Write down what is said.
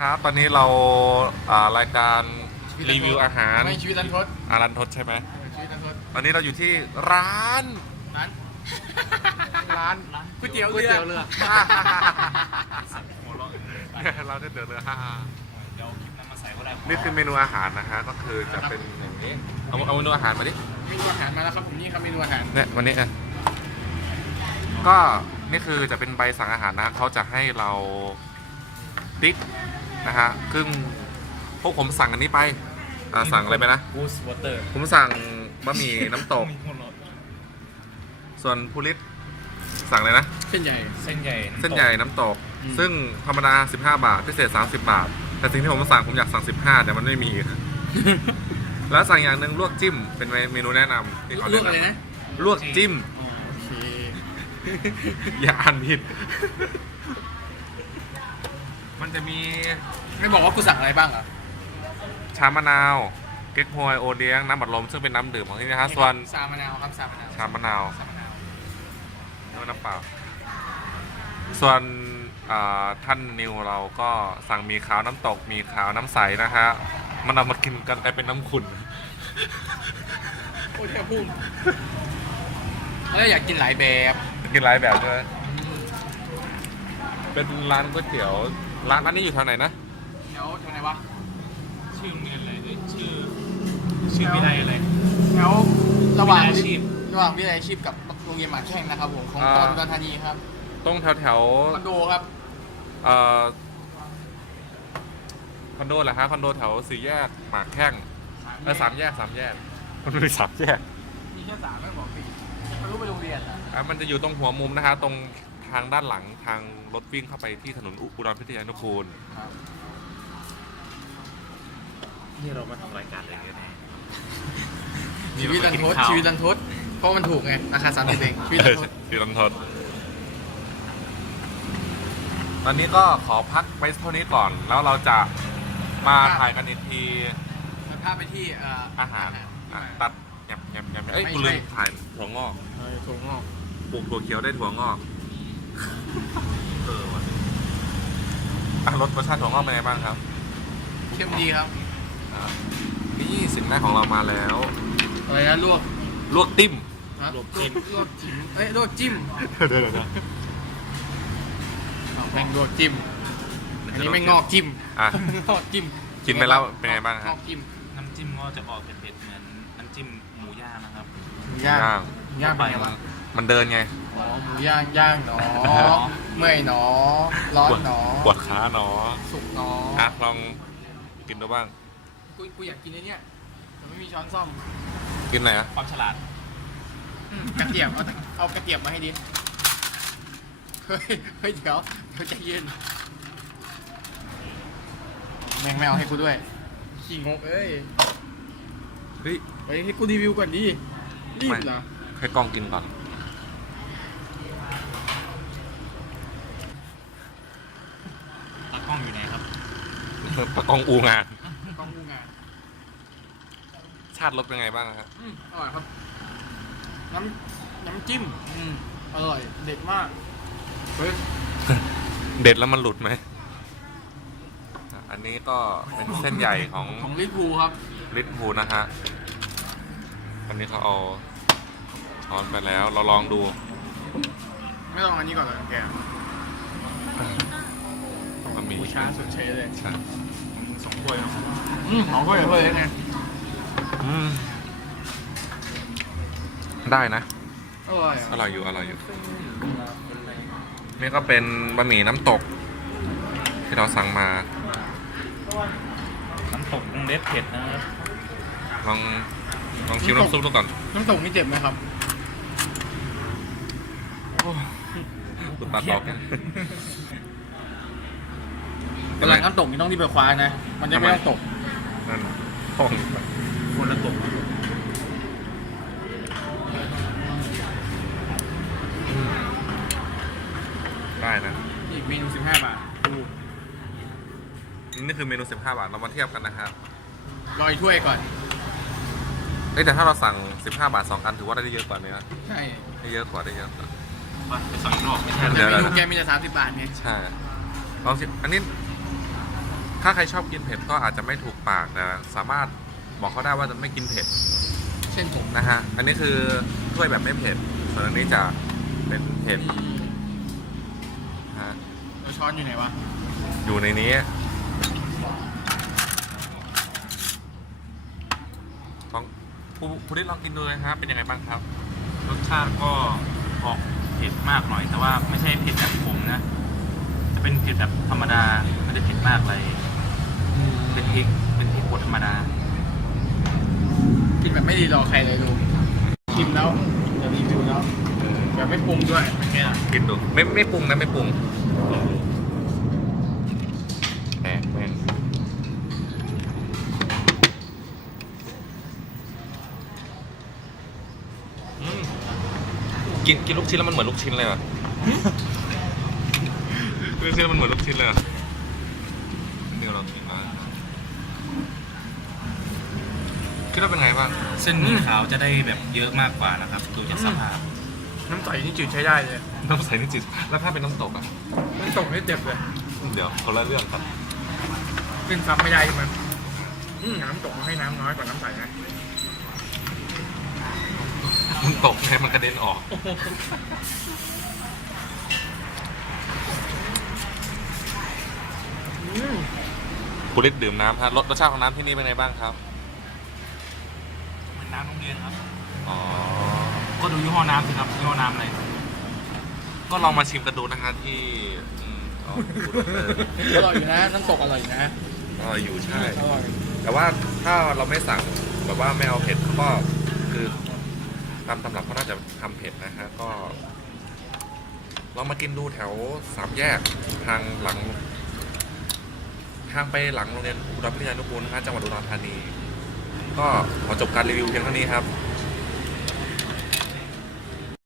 ครับตอนนี้เรารายการรีวิวอาหาร ไม่ชีวิตรันทด รันทดใช่ไหม ชีวิตรันทด ตอนนี้เราอยู่ที่ร้าน ร้านก๋วยเตี๋ยวเรือ เราได้เดินเรือฮ่า เดี๋ยวคลิปนั้นมาใส่ก็ได้ นี่คือเมนูอาหารนะฮะก็คือจะเป็นอย่างนี้เอาเมนูอาหารมาดิ เมนูอาหารมาแล้วครับผมนี่ครับเมนูอาหาร เนี่ยวันนี้ก็นี่คือจะเป็นใบสั่งอาหารนะเขาจะให้เราติ๊กนะฮะซึ่งพวกผมสั่งอันนี้ไปสั่งอะไรไปนะ บูสวอเตอร์ ผมสั่งบะหมี่น้ำตก ส่วนภูริศสั่งเลยนะ เส้นใหญ่ เส้นใหญ่ เส้นใหญ่น้ำตก ซึ่งธรรมดา15 บาทพิเศษ30 บาท แต่สิ่งที่ผมสั่งผมอยากสั่ง15แต่มันไม่มี แล้วสั่งอย่างหนึ่งลวกจิ้มเป็นเมนูแนะนำที่เขา ล แนะ วกอะไร นำ นะ ลวกจิ้ม โอเค อย่าอ่านผิด มันจะมี ไม่บอกว่ากูสั่งอะไรบ้างเหรอ ชามะนาวเก๊กฮวยโอเลี้ยงน้ำบัดลมซึ่งเป็นน้ำดื่มของที่นี่นะฮะส่วน ซามะนาวครับซามะนาว ชามะนาว ซามะนาว แล้วน้ำเปล่าส่วนท่านนิวเราก็สั่งมีขาวน้ำตกมีขาวน้ำใสนะฮะมันเอามากินกันกลายเป็นน้ำขุ่น โอ้ยแค่พุ่งแล้วอยากกินหลายแบบ กินหลายแบบด้วยเป็นร้านก๋วยเตี๋ยวร้านนี้อยู่แถวไหนนะ เดี๋ยวทำไงวะ ชื่อโรงเรียนอะไรด้วยชื่อวิทยาอะไร แล้วระหว่าง วิทยาชีพ ระหว่างวิทยาชีพกับโรงเรียนหมากแข้งนะครับผมของตอนอุดรธานีครับ ตรงแถวคอนโดครับ คอนโดเหรอฮะคอนโดแถวสี่แยกหมากแข้งสามแยกมันมีสามแยก มีแค่สามไม่บอกสี่ไม่รู้ไปโรงเรียนอ่ะ มันจะอยู่ตรงหัวมุมนะฮะตรงทางด้านหลังทางรถวิ่งเข้าไปที่ถนนอุดรพิทยานุกูล ครับ นี่เรามาทำรายการอะไรกันแน่ ชีวิตรันทดชีวิตรันทดเพราะมันถูกไงราคา30 เองชีวิตรันทด ชีวิตรันทดตอนนี้ก็ขอพักไปเท่านี้ก่อน แล้วเราจะมาถ่ายกันอีกที มันพาไปที่อาหารตัดแยบเอ้ยกูลืมถ่ายถั่วงอก ถั่วงอก ปลูกถั่วเขียวได้ถั่วงอกรสชาติถั่วงอกเป็นไงบ้างครับ เข้มดีครับ นี่สิ่งแรกของเรามาแล้ว อะไรนะลวก ลวกติ้ม ลวกจิ้มลวกจิ้มเอ้ยลวกจิ้ม เดี๋ยว แม่งลวกจิ้มอันนี้ไม่งอกจิ้ม อ่ะ งอกจิ้ม กินไปแล้วเป็นไงบ้าง ง ครั อบ กจิ้ม น้ำจิ้มก็จะออกเผ็ดๆเหมือนน้ำจิ้มหมูย่างนะครับ ย่างย่างเป็นไงวะ มันเดินไง อ๋อหมูย่างย่างหนอเมื่อยหนอร้อนหนอ ปวดขาหนอ สุกหนอ ลองกินดูบ้าง กูอยากกินไอ้เนี่ยแต่ไม่มีช้อนซ่อม กินไหนอ่ะ ความฉลาด กระเทียมเอากระเทียมมาให้ดิเฮ้ยเดี๋ยวใจเย็นแม่งไม่เอาให้กูด้วยขี้งกเอ้ย เฮ้ย ไปให้กูรีวิวก่อนดิรีบเหรอ ให้กล้องกินก่อน ตากล้องอยู่ไหนครับ ปะกล้องอูงาน กล้องกูงาน ชาติรสเป็นไงบ้างครับ อร่อยครับน้ำจิ้มอร่อยเด็ดมากเฮ้ย เด็ดแล้วมันหลุดไหมอันนี้ก็เป็นเส้นใหญ่ของ ของลิทพูครับ ลิทพูนะฮะอันนี้เขาเอาช้อนไปแล้วเราลองดู ไม่ต้องอันนี้ก่อนเลยแก มันมี ช้าสุดเชยเลย ใช่ สองถ้วยเนาะ ของก็เลยไง ได้นะ อร่อย อร่อยอยู่นี่ก็เป็นบะหมี่น้ำตก ที่เราสั่งมา น้ำตกต้องเด็ดเผ็ดนะครับ ลองชิมน้ำซุปดูก่อน น้ำตกนี่เจ็บไหมครับ คุณตัดออกนะ เวลาน้ำตกนี่ต้องรีบไปคว้านะ มันจะไม่ต้องตก นั่นห้อง คนละตก ได้นะ อีกเมนู15 บาท นี่คือเมนู15 บาทเรามาเทียบกันนะครับ รออีกถ้วยก่อน แต่ถ้าเราสั่ง15 บาท2 อันถือว่าได้เยอะกว่านี้นะ ใช่ ได้เยอะกว่า ไปสั่งนอกไม่ใช่ เดี๋ แต่ ยว เมนูแกมีแต่30 บาทไง ใช่ลองชิมอันนี้ ถ้าใครชอบกินเผ็ดก็อาจจะไม่ถูกปากแต่สามารถบอกเขาได้ว่าจะไม่กินเผ็ด เช่นผม นะฮะอันนี้คือถ้วยแบบไม่เผ็ดส่วนอันนี้จะเป็นเผ็ดฮะ เราช้อนอยู่ไหนวะ อยู่ในนี้ลองผู้ที่ลองกินดูเลยครับเป็นยังไงบ้างครับ รสชาติก็ออกเผ็ดมากหน่อย แต่ว่าไม่ใช่เผ็ดแบบขมนะ จะเป็นเผ็ดแบบธรรมดาไม่ได้เผ็ดมากเลยเป็นพริกบดธรรมดา กินแบบไม่ดีรอใครเลยดูชิมแล้วจะรีวิวแล้วแบบไม่ปรุงด้วยเป็นไงล่ะ กินดูไม่ปรุงนะไม่ปรุงแหมแม่งอืมกินลูกชิ้นแล้วมันเหมือนลูกชิ้นเลยอ่ะ ลูกชิ้นมันเหมือนลูกชิ้นเลยอ่ะเดี๋ยวเรากินมาคิดว่าเป็นไงบ้าง เส้นหมี่ขาวจะได้แบบเยอะมากกว่านะครับดูจากสภาพ น้ำใสนี่จืดใช้ได้เลย น้ำใสนี่จิตแล้วถ้าเป็นน้ำตกอ่ะ น้ำตกนี่เจ็บเลย เดี๋ยวคนละเรื่องครับ ขึ้นซ้ำไม่ได้ใช่ไหมน้ำตกมันให้น้ำน้อยกว่าน้ำใสนะ มันตกไงมันกระเด็นออกคุณฤทธิ์ดื่มน้ำฮะรสชาติของน้ำที่นี่เป็นไงบ้างครับ เหมือนน้ำโรงเรียนครับ อ๋อ ก็ดูยี่ห้อน้ำสิครับยี่ห้อน้ำอะไร ก็ลองมาชิมกันดูนะฮะที่อ๋อคุณดร อร่อยอยู่นะน้ำตกอร่อยอยู่นะ อร่อยอยู่ใช่ อร่อย แต่ว่าถ้าเราไม่สั่งแบบว่าไม่เอาเผ็ดก็คือตามตำรับเขาน่าจะทำเผ็ดนะฮะก็ลองมากินดูแถวสามแยกทางหลังทางไปหลังโรงเรียนอุดรพิทยานุกูลนะฮะจังหวัดอุดรธานี ก็ขอจบการรีวิวเพียงเท่านี้ครับ